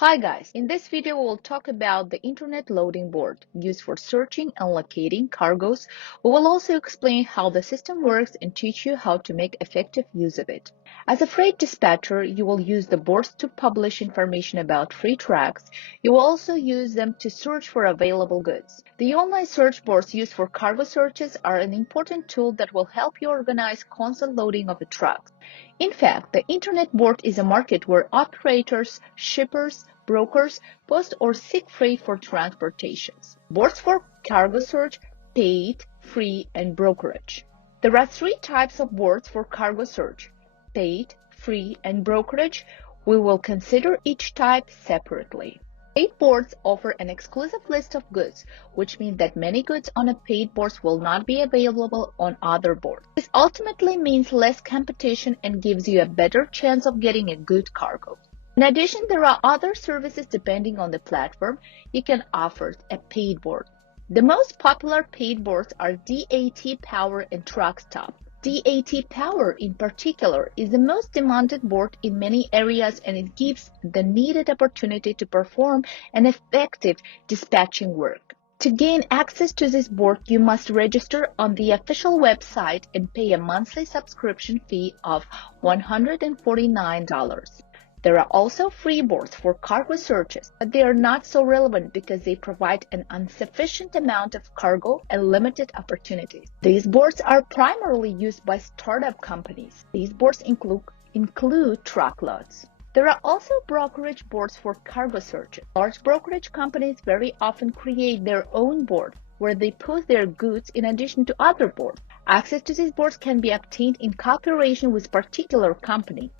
Hi guys, in this video we'll talk about the Internet Loading Board used for searching and locating cargoes. We will also explain how the system works and teach you how to make effective use of it. As a freight dispatcher, you will use the boards to publish information about freight tracks. You will also use them to search for available goods. The online search boards used for cargo searches are an important tool that will help you organize constant loading of the trucks. In fact, the Internet board is a market where operators, shippers, brokers post or seek freight for transportations. Boards for cargo search, paid, free, and brokerage. There are three types of boards for cargo search: paid, free, and brokerage. We will consider each type separately. Paid boards offer an exclusive list of goods, which means that many goods on a paid board will not be available on other boards. This ultimately means less competition and gives you a better chance of getting a good cargo. In addition, there are other services depending on the platform you can offer a paid board. The most popular paid boards are DAT Power and Truckstop. DAT Power in particular is the most demanded board in many areas, and it gives the needed opportunity to perform an effective dispatching work. To gain access to this board, you must register on the official website and pay a monthly subscription fee of $149. There are also free boards for cargo searches, but they are not so relevant because they provide an insufficient amount of cargo and limited opportunities. These boards are primarily used by startup companies. These boards include truckloads. There are also brokerage boards for cargo searches. Large brokerage companies very often create their own board where they post their goods in addition to other boards. Access to these boards can be obtained in cooperation with particular company.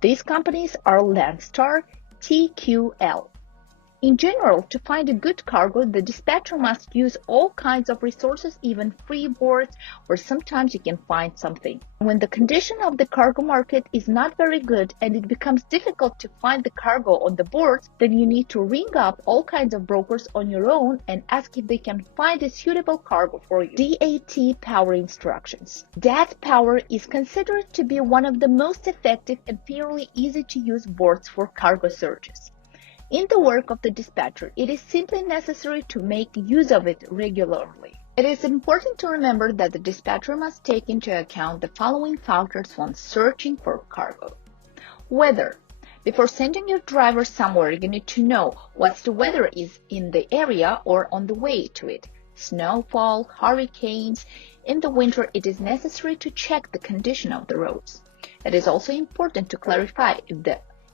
These companies are Landstar, TQL. In general, to find a good cargo, the dispatcher must use all kinds of resources, even free boards, where sometimes you can find something. When the condition of the cargo market is not very good and it becomes difficult to find the cargo on the boards, then you need to ring up all kinds of brokers on your own and ask if they can find a suitable cargo for you. DAT Power instructions. DAT Power is considered to be one of the most effective and fairly easy to use boards for cargo searches. In the work of the dispatcher, it is simply necessary to make use of it regularly. It is important to remember that the dispatcher must take into account the following factors when searching for cargo. Weather. Before sending your driver somewhere, you need to know what the weather is in the area or on the way to it. Snowfall, hurricanes. In the winter, it is necessary to check the condition of the roads. It is also important to clarify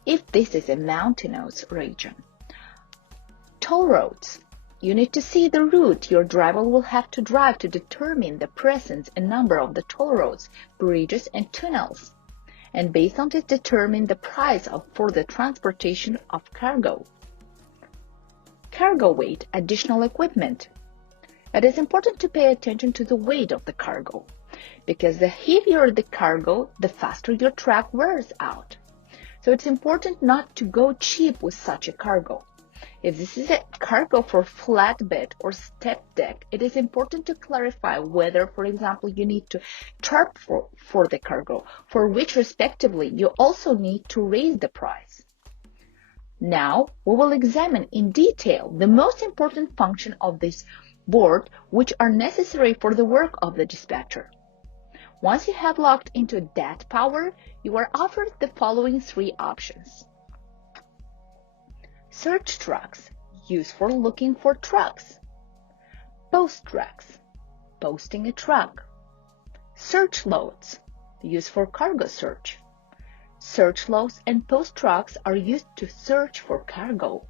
if this is a mountainous region. Toll roads. You need to see the route your driver will have to drive to determine the presence and number of the toll roads, bridges, and tunnels, and based on this determine the price for the transportation of cargo. Cargo weight, additional equipment. It is important to pay attention to the weight of the cargo, because the heavier the cargo, the faster your truck wears out. So it's important not to go cheap with such a cargo. If this is a cargo for flatbed or step deck, it is important to clarify whether, for example, you need to charge for the cargo, for which respectively you also need to raise the price. Now, we will examine in detail the most important function of this board, which are necessary for the work of the dispatcher. Once you have logged into DAT Power, you are offered the following three options. Search trucks, used for looking for trucks. Post trucks, posting a truck. Search loads, used for cargo search. Search loads and post trucks are used to search for cargo.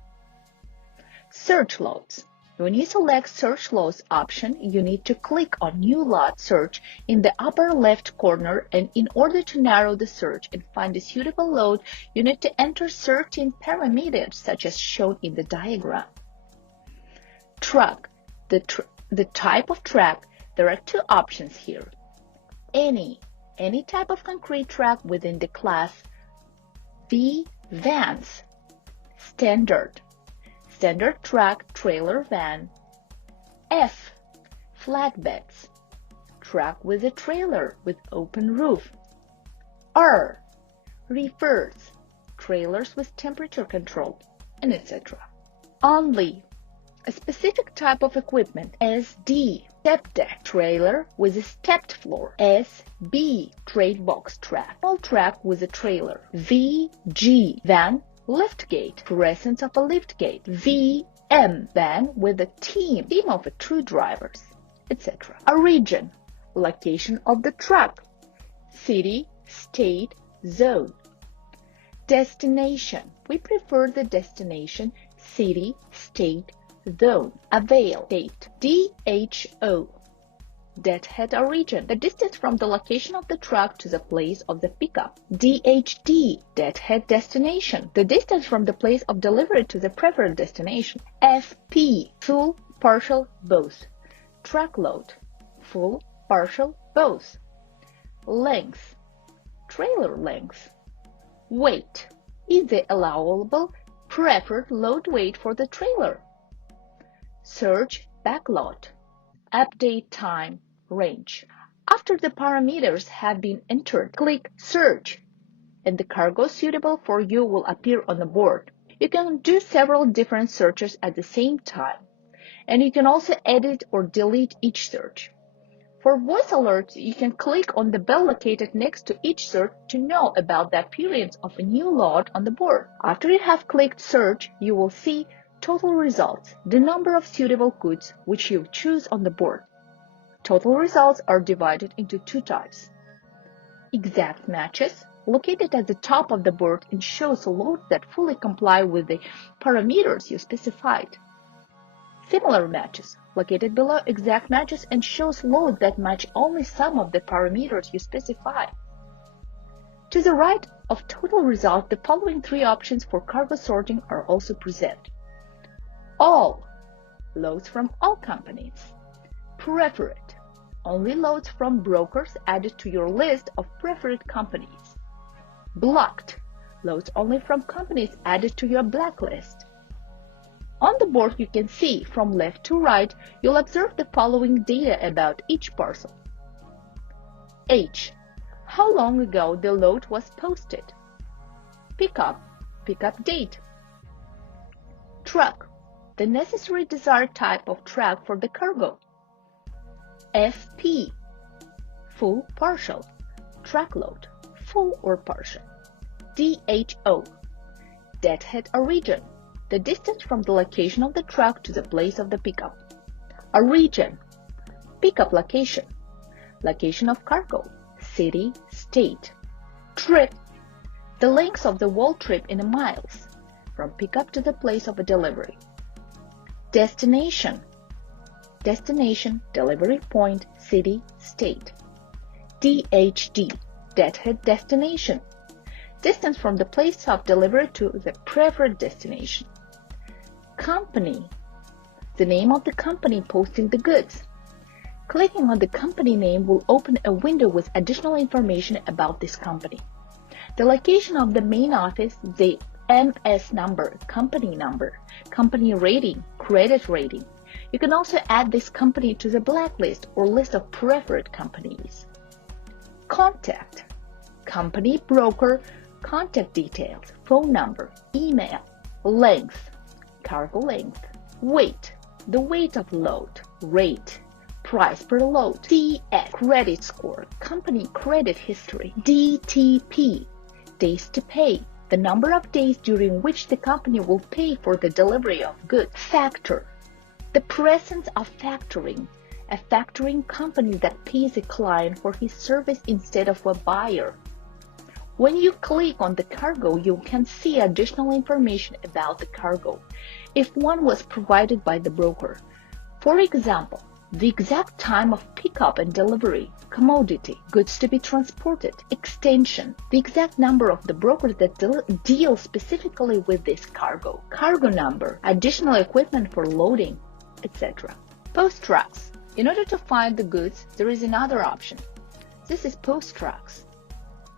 Search loads. When you select Search Loads option, you need to click on New Lot Search in the upper left corner, and in order to narrow the search and find a suitable load, you need to enter certain parameters such as shown in the diagram. Truck. The type of truck, there are two options here. Any type of concrete truck within the class. B. Vans. Standard truck, trailer van. F. Flatbeds, truck with a trailer with open roof. R. Reefers, trailers with temperature control. and etc. Only a specific type of equipment, SD, step deck trailer with a stepped floor, SB, trade box track, small track with a trailer, VG, van, lift gate, presence of a lift gate, VM, van with a team of true drivers, etc. A region, location of the truck, city, state, zone. Destination, we prefer the destination, city, state, zone. Avail, date, DHO, deadhead or region, the distance from the location of the truck to the place of the pickup. DHD, deadhead destination, the distance from the place of delivery to the preferred destination. FP, full, partial, both. Truckload, full, partial, both. Length, trailer length. Weight, is the allowable preferred load weight for the trailer. Search backlot, update time, range. After the parameters have been entered, click Search, and the cargo suitable for you will appear on the board. You can do several different searches at the same time, and you can also edit or delete each search. For voice alerts, you can click on the bell located next to each search to know about the appearance of a new load on the board. After you have clicked Search, you will see total results, the number of suitable goods which you choose on the board. Total results are divided into two types. Exact matches, located at the top of the board and shows loads that fully comply with the parameters you specified. Similar matches, located below exact matches and shows loads that match only some of the parameters you specify. To the right of total result, the following three options for cargo sorting are also presented. All, loads from all companies. Preferred, only loads from brokers added to your list of preferred companies. Blocked, loads only from companies added to your blacklist. On the board you can see from left to right, you'll observe the following data about each parcel. H. How long ago the load was posted. Pickup date. Truck, the necessary desired type of truck for the cargo. FP, full, partial, truckload, full or partial. DHO, deadhead or region, the distance from the location of the truck to the place of the pickup. A region, pickup location, location of cargo, city, state. Trip, the length of the whole trip in miles, from pickup to the place of a delivery. Destination, delivery point, city, state. DHD, deadhead destination, distance from the place of delivery to the preferred destination. Company, the name of the company posting the goods. Clicking on the company name will open a window with additional information about this company. The location of the main office, the MS number, company rating, credit rating. You can also add this company to the blacklist or list of preferred companies. Contact, company, broker, contact details, phone number, email. Length, cargo length. Weight, the weight of load. Rate, price per load. CS, credit score, company credit history. DTP, days to pay, the number of days during which the company will pay for the delivery of goods. Factor, the presence of factoring, a factoring company that pays a client for his service instead of a buyer. When you click on the cargo, you can see additional information about the cargo, if one was provided by the broker. For example, the exact time of pickup and delivery, commodity, goods to be transported, extension, the exact number of the brokers that deal specifically with this cargo, cargo number, additional equipment for loading, etc. Post tracks. In order to find the goods, there is another option. This is post tracks.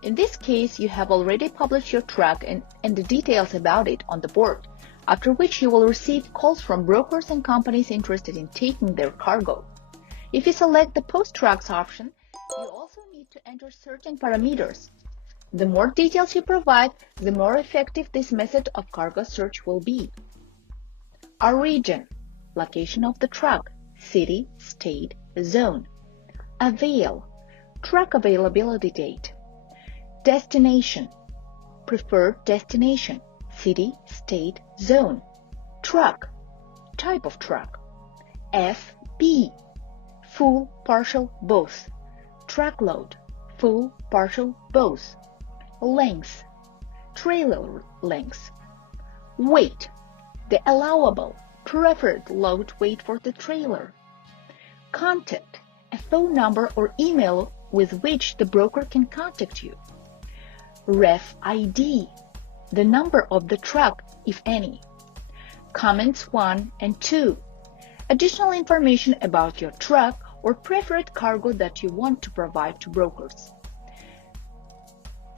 In this case, you have already published your truck and the details about it on the board, after which you will receive calls from brokers and companies interested in taking their cargo. If you select the post tracks option, you also need to enter certain parameters. The more details you provide, the more effective this method of cargo search will be. Origin, location of the truck, city, state, zone. Avail, truck availability date. Destination, preferred destination, city, state, zone. Truck, type of truck. FB, full, partial, both. Truckload, full, partial, both. Length, trailer length. Weight, the allowable, preferred load weight for the trailer. Contact, a phone number or email with which the broker can contact you. Ref ID, the number of the truck, if any. Comments 1 and 2, additional information about your truck or preferred cargo that you want to provide to brokers.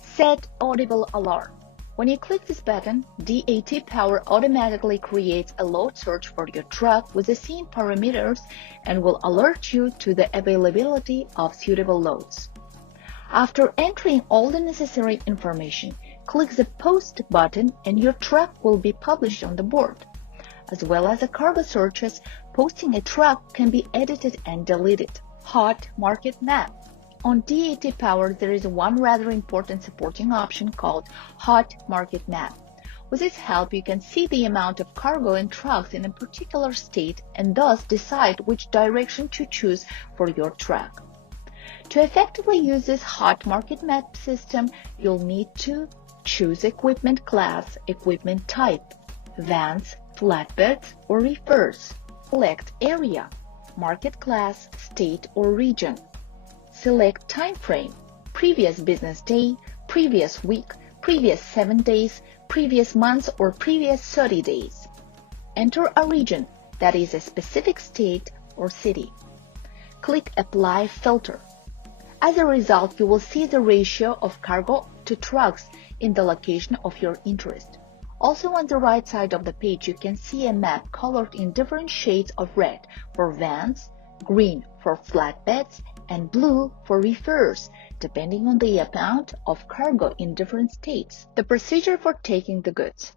Set audible alarm. When you click this button, DAT Power automatically creates a load search for your truck with the same parameters and will alert you to the availability of suitable loads. After entering all the necessary information, click the Post button and your truck will be published on the board. As well as the cargo searches, posting a truck can be edited and deleted. Hot Market Map. On DAT Power, there is one rather important supporting option called Hot Market Map. With its help, you can see the amount of cargo and trucks in a particular state and thus decide which direction to choose for your truck. To effectively use this Hot Market Map system, you'll need to choose equipment class, equipment type, vans, flatbeds, or reefers. Select area, market class, state or region. Select time frame, previous business day, previous week, previous 7 days, previous months, or previous 30 days. Enter a region, that is a specific state or city. Click Apply Filter. As a result, you will see the ratio of cargo to trucks in the location of your interest. Also on the right side of the page, you can see a map colored in different shades of red for vans, green for flatbeds, and blue for reefers, depending on the amount of cargo in different states. The procedure for taking the goods.